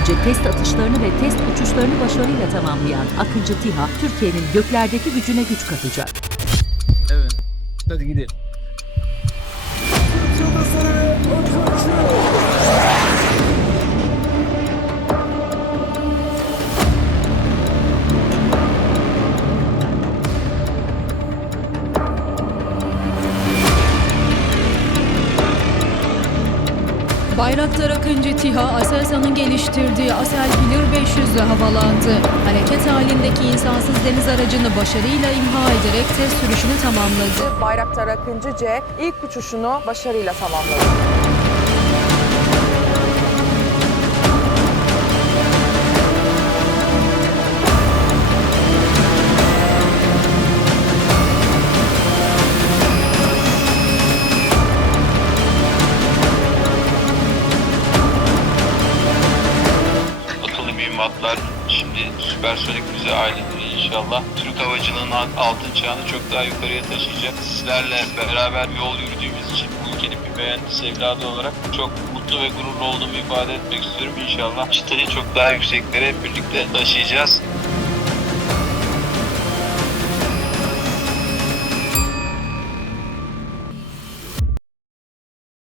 önce test atışlarını ve test uçuşlarını başarıyla tamamlayan Akıncı TİHA, Türkiye'nin göklerdeki gücüne güç katacak. Evet. Hadi gidelim. Bayraktar Akıncı TİHA, Aselsan'ın geliştirdiği Asel Bilir 500 ile havalandı. Hareket halindeki insansız deniz aracını başarıyla imha ederek test sürüşünü tamamladı. Bayraktar Akıncı C ilk uçuşunu başarıyla tamamladı. Mühimmatlar şimdi süpersonik füze halinde inşallah Türk havacılığının altın çağını çok daha yukarıya taşıyacak. Sizlerle beraber yol yürüdüğümüz için bu ülkenin bir mühendis evladı olarak çok mutlu ve gururlu olduğumu ifade etmek istiyorum. İnşallah çıtayı çok daha yükseklere birlikte taşıyacağız.